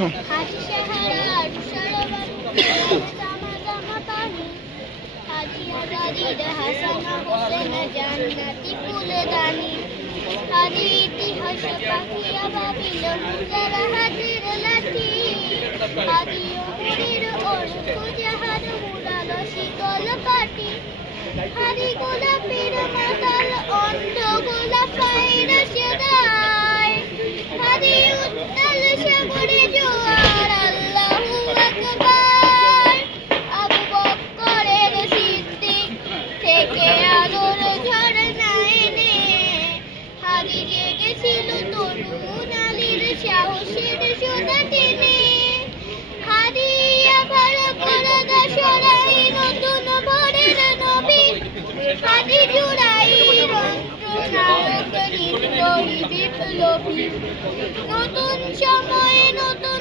হাজি সাহারা আরশারবানি জামা জামা পানি হাজি আজাদিদ হাসান হোসেন জান্নাতি ফুলদানি হাজি ইতিহাস পাখিয়া বাবিল মুজারা হাজির লাঠি হাজি ওমরের অর্ক জাহার মুরাদ শিকল কাটি হাজি গোলাপের মাতাল অন্ধ গোলাপাইর সেদায় হাজি উত্তাল সাগরে জোয়ার আল্লাহু আকবার আবু বকরের সিদ্দিক থেকে আলোর ঝরনা এনে হাজি জেগেছিল তরুণ আলীর সাহসের সুতা টেনে হাজি আবার পরদা সরাই নতুন ভোরের নবী হাজি জুড়াই রন্ত্রনায়ক বিপ্লবী নতুন সময়ে নতুন